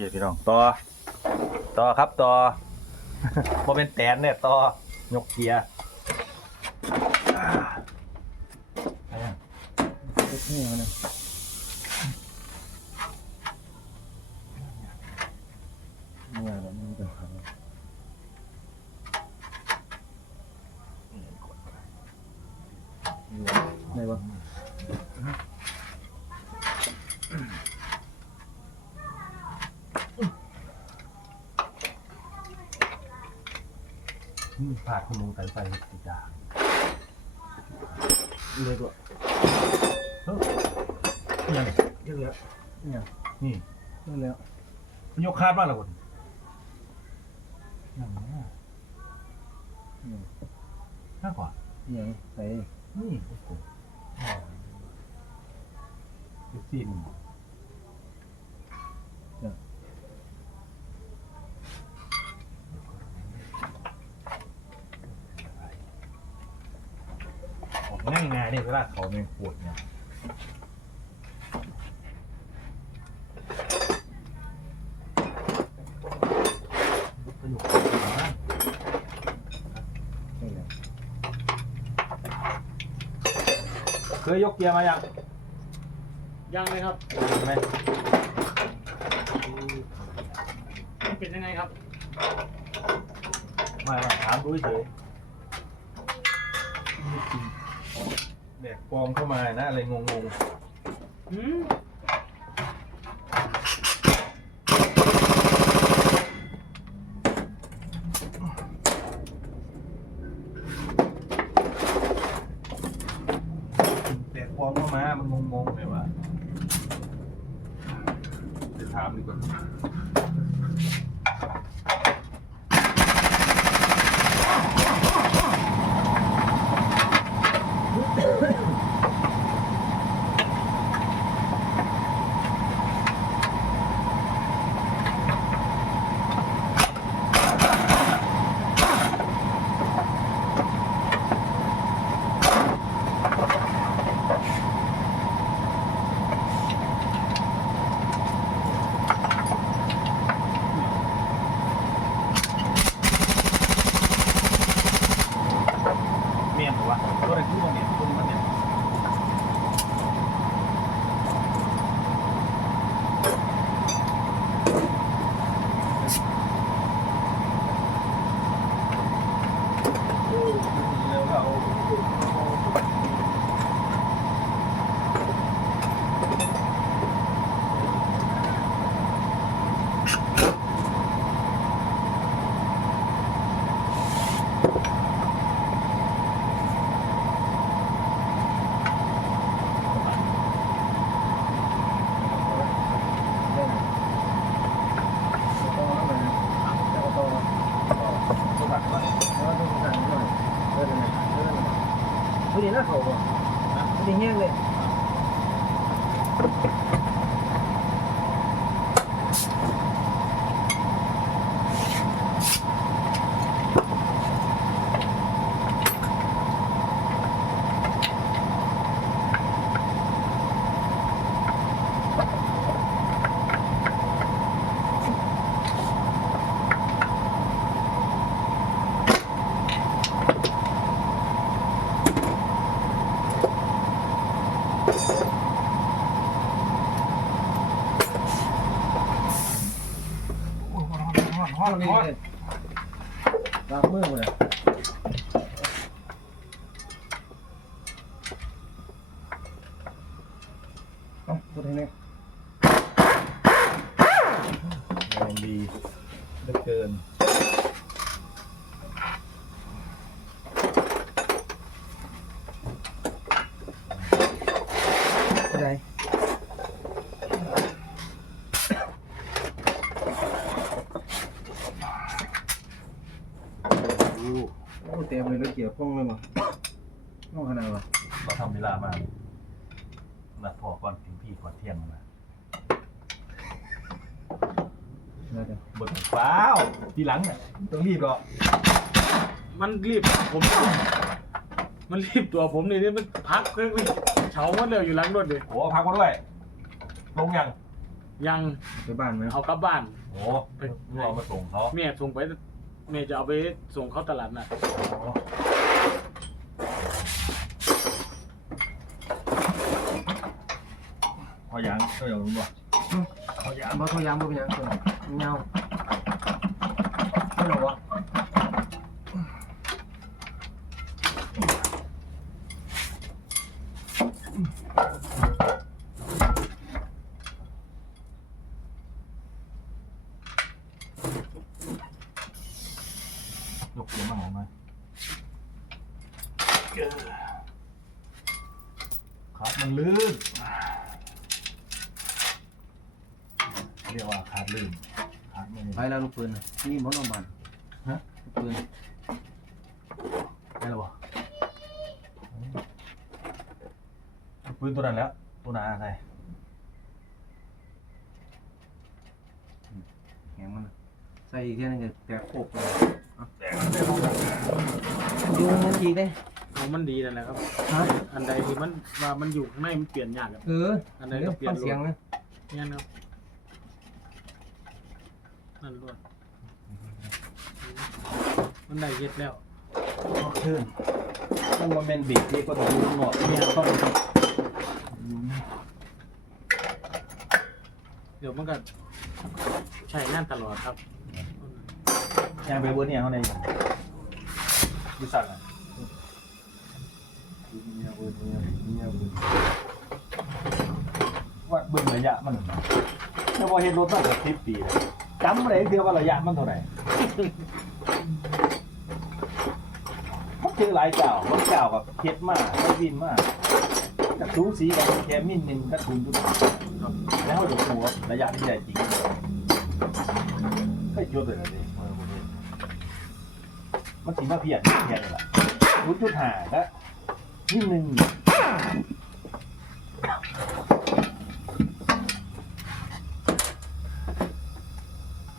เดี๋ยวพี่น้องต่อต่อครับต่อพอเป็นแตนเนี่ยต่อยกเกียร์อ่าไปยังนี่มันนะเนี่ยแบบนี้จะหาไหนวะ อืม ผ่าคุณลุงสายไฟติดดาเลยตัวเฮ้ยยังเยอะแล้วเนี่ยนี่เยอะแล้วมันยกคาดบ้างเหรอคุณยังไงอะเนี่ยมากว่าเนี่ยใส่นี่โอ้โหดูสินออก ง่ายง่ายๆเนี่ยเวลาเขาเนี่ยปวดเนี่ยประโยคนะใช่แล้วเคยยกเกียร์มายังยังเลยครับยังไหมมันเป็นยังไงครับ ไม่ไม่ถามดูเฉย เด็กปลอมเข้ามานะอะไรงงอืม ห้องนี่นี้เลยรับมือหมดเลยเอ้าพูดให้แน่แรงดีเหลือเกิน อะไรโอ้เต็มเลยแล้วเกี่ยวข้องเลยมั้งน้องขนาดวะ เราทำเวลามากนัดพอก่อนถึงพี่ก่อนเที่ยงมาน่าจะเบิกเปล่าทีหลังอะต้องรีบหรอกมันรีบผม มันรีบตัวผมนี่นี่มันพักเครื่องนี่เฉาหมดเลยอยู่หลังรถเลยโอ้พักมาด้วยลงยังยังไปบ้านไหมเอากลับบ้านโอ้เรามาส่งเขาแม่ส่งไปแม่จะเอาไปส่งเขาตลาดน่ะ โอ้พอยังก็ยังรู้ป่ะพอยังบ่ทอยางบ่เป็นหยังเงาไม่หรอวะ ยกเสียงมาหน่อยไหมครับมันลื่น เรียกว่าขาดลื่นขาดไม่ไปแล้วลูกปืนน่ะนี่หมดโรงพยาบาลฮะลูกปืนได้หรอวะปืนตัวนั้นแล้ว ตัวหนาอะไรแข็งมันน่ะใส่อีกทีนึงก็แตกโคกเลยแต่ไม่ต้องดังดูมันอีกเลยเอามันดีนั่นแหละครับ ฮะอันใดที่มันว่ามันอยู่ข้างในมันเปลี่ยนยากครับ เอออันไหนก็เปลี่ยน ฟังเสียงนะ เนี่ยนะครับ นั่นล้วนมันได้เฮ็ดแล้วขึ้นมันมันเป็นบิดที่ก็ต้องดูหนวดเนี่ยต้องเดี๋ยวมันก็ใช้งานตลอดครับยังไปเวอร์เนี่ยเขาในบริษัทอะเนี่ยเวอร์เนี่ยเนี่ยเวอร์ว่าเบิ่งระยะมันแล้วพอเห็นรถตั้งแต่สิบปีเลยจำอะไรเดียวว่าระยะมันเท่าไหร่มันเจอหลายเก่าบางเก่ากับเฮ็ดมากไม่บินมากกระสูสีกันแค่มินหนึ่งกระทุนทุกอย่างแล้วเขาจะหัวระยะที่ใหญ่จริงก็ยศเลยนะดิเออผมเห็นมันสีมาเพียรเพียรเลยล่ะรู้จุดหาก็นิดนึง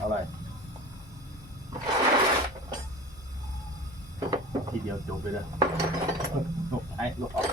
อะไรทีเดียวจบไปเลยจบให้หลบออก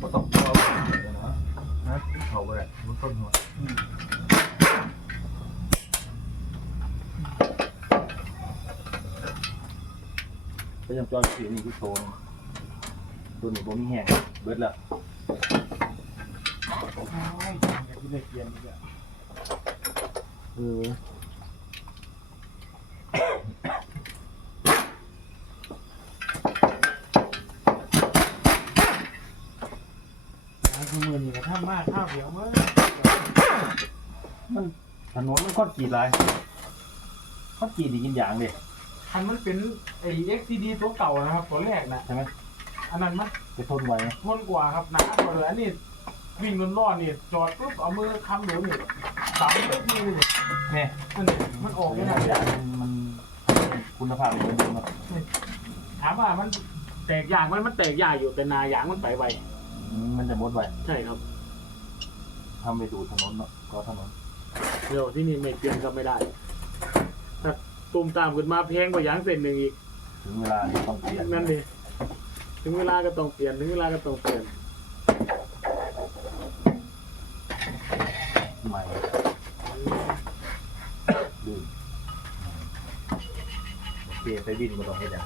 ก็ต้องเอาเลยนะนะเอาไปเลยมันต้นหัว ก็ยังจอยสีนี่คือโตนตัวนี้ผมมีแห้งเบิดแล้วที่ได้เปลี่ยนอีกอะเออแล้วคือมือนี่ก็ทำมากข้าวเดียวเมื่อมันถนนมันคอนกรีตไรคอนกรีตดีกินอย่างเด็ อันมันเป็นไอ้ XCD ตัวเก่านะครับ ตัวแรกนะใช่ไหมอันนั้นมันไปทนไว้ทนกว่าครับหนากว่าเลยอันนี้วิ่งร้อนๆนี่จอดปุ๊บเอามือค้ำหนูนี่สามปุ๊บนี่นี่เนี่ยมันมันออกยังไงยางมันคุณภาพเป็นยังไงถามว่ามันแตกยางมันมันแตกยากอยู่แต่นายางมันไปไวมันจะมดไว้ใช่ครับทำไปดูถนนเนาะก็ถนนเดี๋ยวที่นี่ไม่เปลี่ยนก็ไม่ได้ถ้า ตุ่มตามขึ้นมาแพงกว่ายางเส้นหนึ่งอีก ถึงเวลาที่ต้องเปลี่ยนนั่นดิถึงเวลาก็ต้องเปลี่ยน ถึงเวลาก็ต้องเปลี่ยน ใหม่ดื้อโอเคไปบินมาตรงนี้เดี๋ยว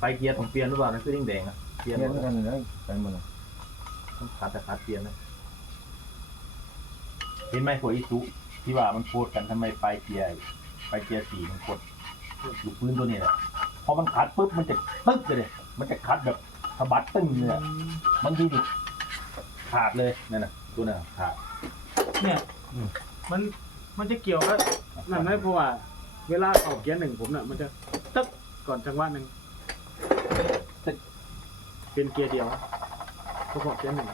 ไปเกียร์ต้องเปลี่ยนหรือเปล่านั่นคือแดงๆอะเปลี่ยนเรียนกันเลยไปหมดเลยต้องขาดแต่ขาดเปลี่ยนนะเห็นไหมหัวอิสุที่ว่ามันโคตรกันทำไมปลายเกียร์ ปลายเกียร์สี่มันโคตรอยู่พื้นตัวนี้แหละพอมันขัดปุ๊บมันจะตึ๊กเลย มันจะคัดแบบสะบัดตึ้งเลยอะบางทีนี่ขาดเลยนั่นน่ะตัวน่ะขาดเนี่ยอืมมันมันจะเกี่ยวกับนั่นไหมเพราะว่า เวลาออกเกียร์หนึ่งผมเนี่ยมันจะตึ๊กก่อนจังหวะหนึ่งตึ๊กเป็นเกียร์เดียวเฉพาะเกียร์หนึ่ง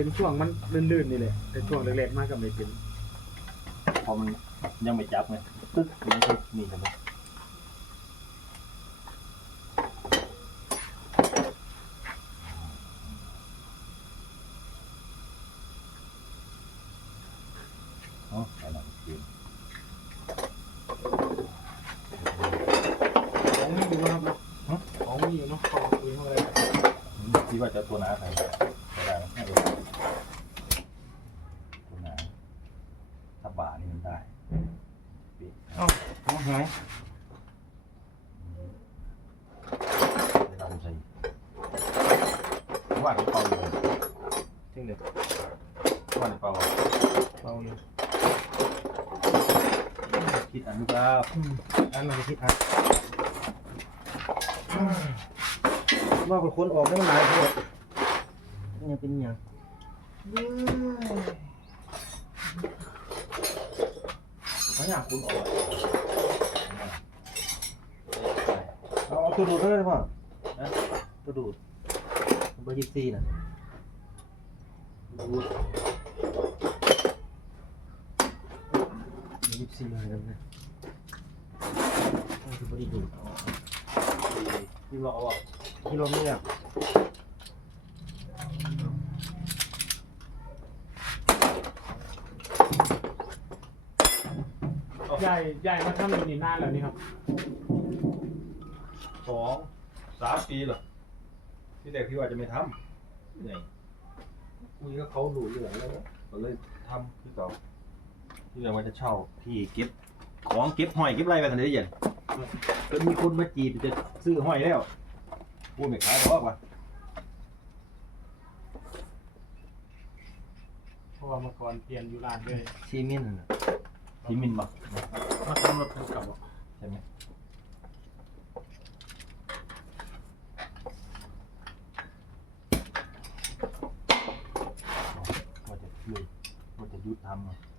เป็นช่วงมันลื่นๆนี่แหละแต่ช่วงแรกๆมากก็ไม่เป็นพอมันยังไม่จับไงตึ๊กมันก็นี่ใช่ไหมอ๋ออันนั้นคือของมีอยู่นะครับเนาะของมีอยู่เนาะของคุยเข้าไปเลยคิดว่าจะเอาตัวหนาใส่ก็ได้นะให้ดูตัวหนาถ้าบ่านี่มันได้ปิด เอ้าเอาหาย เราใส่ว่าเป็นเป่าอยู่เลย จริงเด็ด ว่าเป็นเป่าเบาอยู่คิดอันนี้ครับอันนั้นจะคิดอัดว่าคนคนออกได้มันหลายคนเนี่ยเป็นอย่างเขาอยากคุณออกเอาเอาตัวดูดเลยพ่อนะตัวดูดเบอร์ยี่สี่นะดูด ยี่สี่เลยนะเอาตัวบอดี้ดูดเอาที่เราเอาอะกิโลนี่แหละใหญ่ใหญ่มาทำอยู่นี่นานแล้วนี่ครับสองสามปีเหรอที่แรกพี่ว่าจะไม่ทำไงคุยกับเขาดูเรื่องแล้วก็เลยทำที่เขา ที่แรกว่าจะเช่าที่เก็บของเก็บหอยเก็บอะไรไปทันทีเย็นจนมีคนมาจีบจะซื้อหอยแล้วพูดไม่ขายหรอกว่ะเพราะว่าเมื่อก่อนเปลี่ยนอยู่ร้านเลยซีเมนต์น่ะที่มินมามาทำรถคันเก่าอะใช่ไหมว่าจะเลยว่าจะยุดทำอะ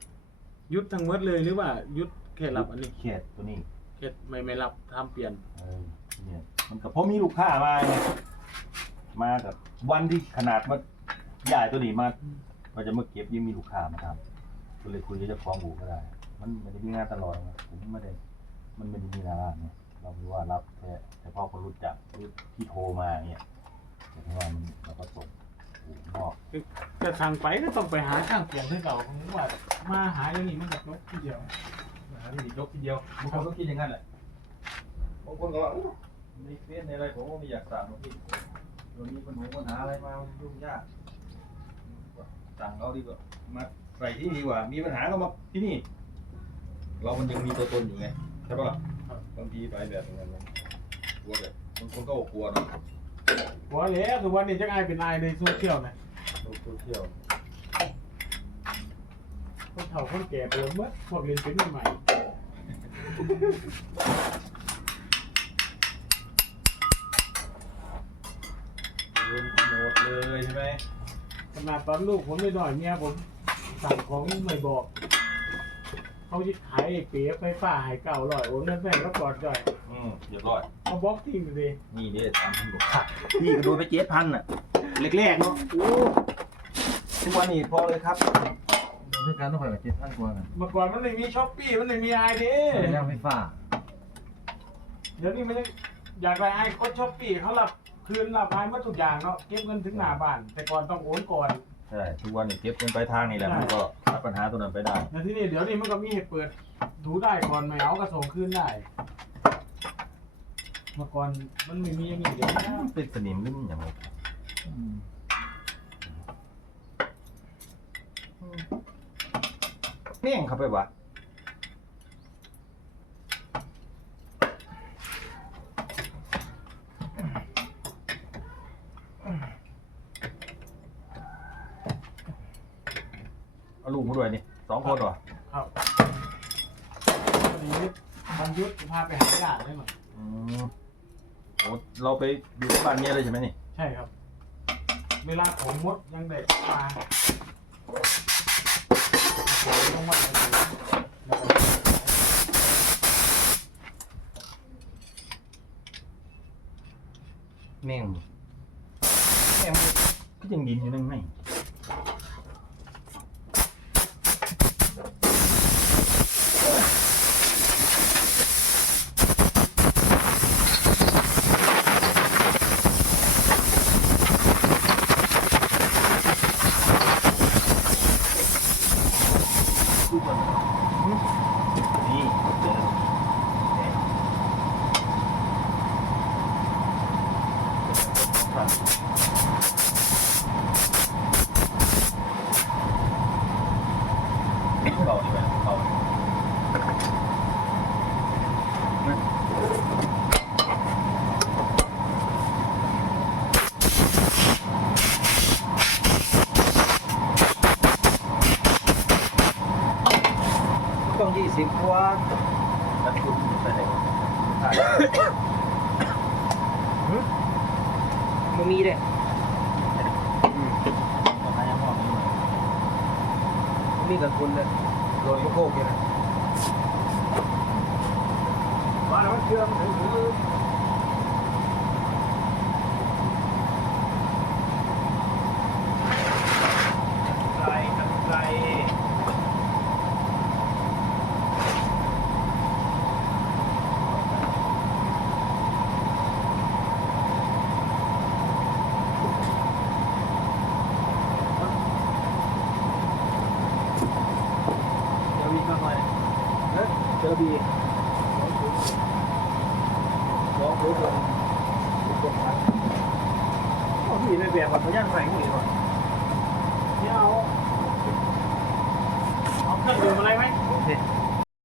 ยุดทั้งหมดเลยหรือว่ายุดแค่รับอันนี้เขียดตัวนี้แค่ไม่ไม่รับทำเปลี่ยนเออเนี่ยมันก็เพราะมีลูกค้ามาไงมากับวันที่ขนาดมาใหญ่ตัวนี้มาเราจะมาเก็บยังมีลูกค้ามาทำก็เลยคุยกับเจ้าของอู่ก็ได้ มันไม่ได้มีงานตลอดนะผมไม่ได้มันไม่ได้มีงานเนี่ยเราไม่ว่ารับแค่แต่พอคนรู้จักหรือที่โทรมาเนี่ยแต่ถ้าว่ามันเราก็ส่งอู่นอก จะสั่งไปก็ต้องไปหาช่างเปลี่ยนให้เก่าผมว่ามาหาอย่างนี้มันแบบนกทีเดียวนะฮะนี่ยกทีเดียวบางคนก็คิดอย่างนั้นแหละบางคนก็ว่าอู้ในเฟซในอะไรผมก็ไม่อยากสั่งหรอกพี่เดี๋ยวนี้ปัญหาปัญหาอะไรมามันยุ่งยากสั่งเอาดีกว่ามาใส่ที่ดีกว่า มีปัญหาก็มาที่นี่ เรามันยังมีตัวตนอยู่ไงใช่ปะล่ะบางทีไปแบบนั้นนะกลัวแบบบางคนก็กลัวเนาะ หัวแล้วคือวันนี้จะกลายเป็นนายในโซเชียลนะโลกโซเชียลคนเฒ่าคนแก่ไปเมื่อพวกเรียนเป็นใหม่โดนโหนดเลยใช่ไหมขนาดตอนลูกผมไม่น้อยๆเมียผมสั่งของไม่บอก เขาจะขายไอ้เปี๊ยไฟฟ้าใหายเก่าลอยโอนเงินแม่ก็กอดจ่อยอืมเรียบร้อย เขาบล็อกทิ้งเลยนี่เนี่ยตามพันบอกพี่ก็โดนไปเจ็ดพันอะแรกๆเนาะโอ้ทุกวันนี้พอเลยครับเรื่องการต้องไปกับเจ็ดพันกว่ากันเมื่อก่อนมันไม่มีช้อปปี้มันไม่มีไอเดีเป็นแล้วไฟฟ้าเดี๋ยวนี้มันยังอยากได้ไอโค้ดช้อปปี้เขารับคืนรับไอเมื่อทุกอย่างเนาะเก็บเงินถึงหน้าบ้าน แต่ก่อนต้องโอนก่อน ใช่ทุกวันนี้เก็บเงินปลายทางนี่แหละมันก็ตัดปัญหาตัวนั้นไปได้ แล้วที่นี่เดี๋ยวนี้มันก็มีให้เปิดดูได้ก่อนไม่เอาก็ส่งคืนได้ เมื่อก่อนมันไม่มีอย่างนี้เดี๋ยวนี้เป็นสนิมหรือมันอย่างไรเน่งเข้าไปวะเอาลูกมาด้วยนี่สองคนเหรอ ครับวันนี้วันยุทธพาไปหาญาติได้หมด อืมโอ้ เราไปอยู่ที่บ้านเมียเลยใช่ไหมนี่ ใช่ครับ เวลาผมมดยังเด็กมาผมต้องว่าอะไรแล้วก็ แม่งแม่งก็ยังดินอยู่นั่นไง ดูก่อน นี่เจอเนี่ยเบาดีไหมเบา ต้องยี่สิบกว่าแล้วคุณไปไหนถ่ายมันมีเด้ต้องให้ห้องนี้หน่อยมีกับคุณเลยโดนพวกโคกเนี่ยนะว่าแล้วมันเชื่อมถึง